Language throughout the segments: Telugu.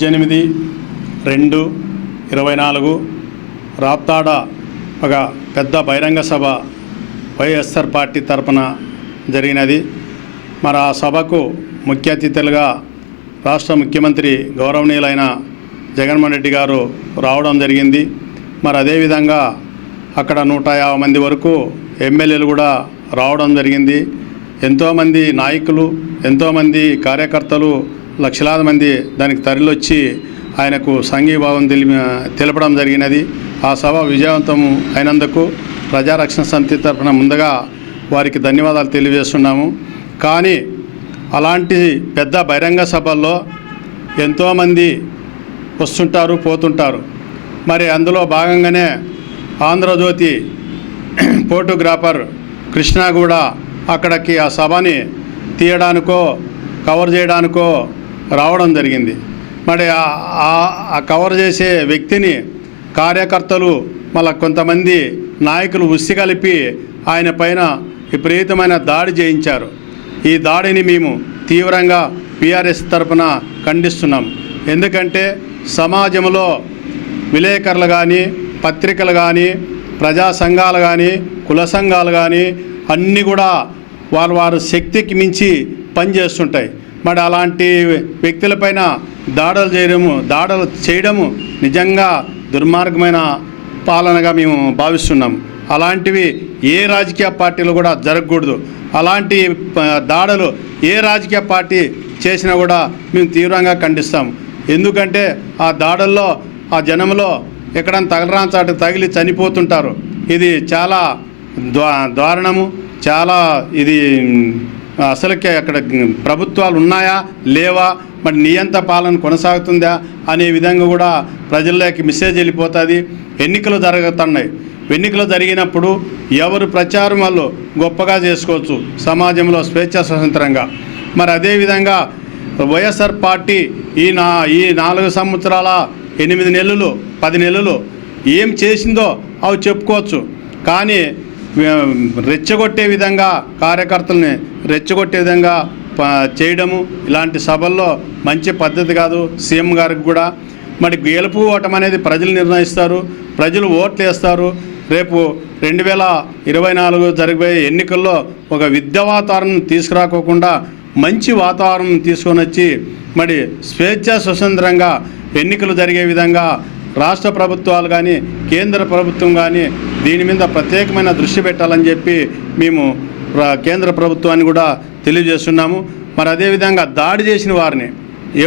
పద్దెనిమిది రెండు ఇరవై నాలుగు రాప్తాడ ఒక పెద్ద బహిరంగ సభ వైఎస్ఆర్ పార్టీ తరపున జరిగినది. మరి ఆ సభకు ముఖ్య అతిథులుగా రాష్ట్ర ముఖ్యమంత్రి గౌరవనీయులైన జగన్మోహన్ రెడ్డి గారు రావడం జరిగింది. మరి అదేవిధంగా అక్కడ నూట యాభై మంది వరకు ఎమ్మెల్యేలు కూడా రావడం జరిగింది. ఎంతోమంది నాయకులు ఎంతోమంది కార్యకర్తలు లక్షలాది మంది దానికి తరలివచ్చి ఆయనకు సంఘీభావం తెలి తెలపడం జరిగినది. ఆ సభ విజయవంతం అయినందుకు ప్రజారక్షణ సమితి తరఫున ముందుగా వారికి ధన్యవాదాలు తెలియజేస్తున్నాము. కానీ అలాంటి పెద్ద బహిరంగ సభల్లో ఎంతోమంది వస్తుంటారు పోతుంటారు. మరి అందులో భాగంగానే ఆంధ్రజ్యోతి ఫోటోగ్రాఫర్ కృష్ణ కూడా అక్కడికి ఆ సభని తీయడానికో కవర్ చేయడానికో రావడం జరిగింది. మరి ఆ- ఆ- కవర్ చేసే వ్యక్తిని కార్యకర్తలు మళ్ళా కొంతమంది నాయకులు ఉసి కలిపి ఆయన పైన విపరీతమైన దాడి చేయించారు. ఈ దాడిని మేము తీవ్రంగా పిఆర్ఎస్ తరఫున ఖండిస్తున్నాం. ఎందుకంటే సమాజంలో విలేకరులు కానీ పత్రికలు కానీ ప్రజా సంఘాలు కానీ కుల సంఘాలు కానీ అన్నీ కూడా వారు వారి శక్తికి మించి పనిచేస్తుంటాయి. మరి అలాంటి వ్యక్తులపైన దాడులు చేయడము దాడులు చేయడము నిజంగా దుర్మార్గమైన పాలనగా మేము భావిస్తున్నాం. అలాంటివి ఏ రాజకీయ పార్టీలు కూడా జరగకూడదు. అలాంటి దాడులు ఏ రాజకీయ పార్టీ చేసినా కూడా మేము తీవ్రంగా ఖండిస్తాం. ఎందుకంటే ఆ దాడుల్లో ఆ జనంలో ఎక్కడైనా తగలరాని చాటు తగిలి చనిపోతుంటారు. ఇది చాలా ద్వా దారుణము. చాలా ఇది అసలుకే అక్కడ ప్రభుత్వాలు ఉన్నాయా? లేవా? మరి నియంత పాలన కొనసాగుతుందా? అనే విధంగా కూడా ప్రజల్లోకి మెసేజ్ వెళ్ళిపోతుంది. ఎన్నికలు జరుగుతున్నాయి. ఎన్నికలు జరిగినప్పుడు ఎవరు ప్రచారం వాళ్ళు గొప్పగా చేసుకోవచ్చు సమాజంలో స్వేచ్ఛ స్వతంత్రంగా. మరి అదేవిధంగా వైఎస్ఆర్ పార్టీ ఈ నా ఈ నాలుగు సంవత్సరాల ఎనిమిది నెలలు పది నెలలు ఏం చేసిందో అవి చెప్పుకోవచ్చు. కానీ రెచ్చగొట్టే విధంగా కార్యకర్తల్ని రెచ్చగొట్టే విధంగా చేయడము. ఇలాంటి సభల్లో మంచి పద్ధతి కాదు సీఎం గారికి కూడా. మరి గెలుపు ఓటం అనేది ప్రజలు నిర్ణయిస్తారు. ప్రజలు ఓట్లు వేస్తారు. రేపు రెండు వేల ఇరవై నాలుగు జరిగిపోయే ఎన్నికల్లో ఒక విద్య వాతావరణం తీసుకురాకోకుండా మంచి వాతావరణం తీసుకొని వచ్చి మరి స్వేచ్ఛ స్వతంత్రంగా ఎన్నికలు జరిగే విధంగా రాష్ట్ర ప్రభుత్వాలు కానీ కేంద్ర ప్రభుత్వం కానీ దీని మీద ప్రత్యేకమైన దృష్టి పెట్టాలని చెప్పి మేము కేంద్ర ప్రభుత్వాన్ని కూడా తెలియజేస్తున్నాము. మరి అదేవిధంగా దాడి చేసిన వారిని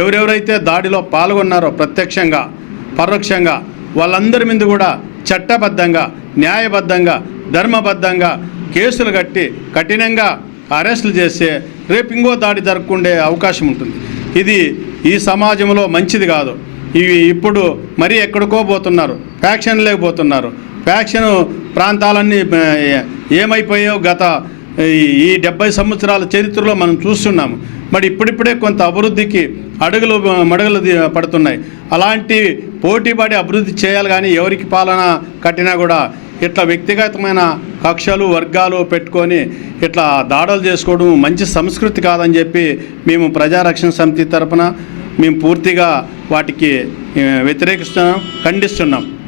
ఎవరెవరైతే దాడిలో పాల్గొన్నారో ప్రత్యక్షంగా పరోక్షంగా వాళ్ళందరి మీద కూడా చట్టబద్ధంగా న్యాయబద్ధంగా ధర్మబద్ధంగా కేసులు కట్టి కఠినంగా అరెస్టులు చేస్తే రేపు ఇంకో దాడి జరగకుండే అవకాశం ఉంటుంది. ఇది ఈ సమాజంలో మంచిది కాదు. ఇవి ఇప్పుడు మరీ ఎక్కడికో పోతున్నారు ఫ్యాక్షన్ లేకపోతున్నారు ఫ్యాక్షన్ ప్రాంతాలన్నీ ఏమైపోయాయో గత ఈ- డెబ్బై సంవత్సరాల చరిత్రలో మనం చూస్తున్నాము. మరి ఇప్పుడిప్పుడే కొంత అభివృద్ధికి అడుగులు మడుగులు పడుతున్నాయి. అలాంటి పోటీపడి అభివృద్ధి చేయాలి కానీ ఎవరికి పాలన కట్టినా కూడా ఇట్లా వ్యక్తిగతమైన కక్షలు వర్గాలు పెట్టుకొని ఇట్లా దాడులు చేసుకోవడం మంచి సంస్కృతి కాదని చెప్పి మేము ప్రజారక్షణ సమితి తరపున మేము పూర్తిగా వాటికి వ్యతిరేకిస్తున్నాం ఖండిస్తున్నాం.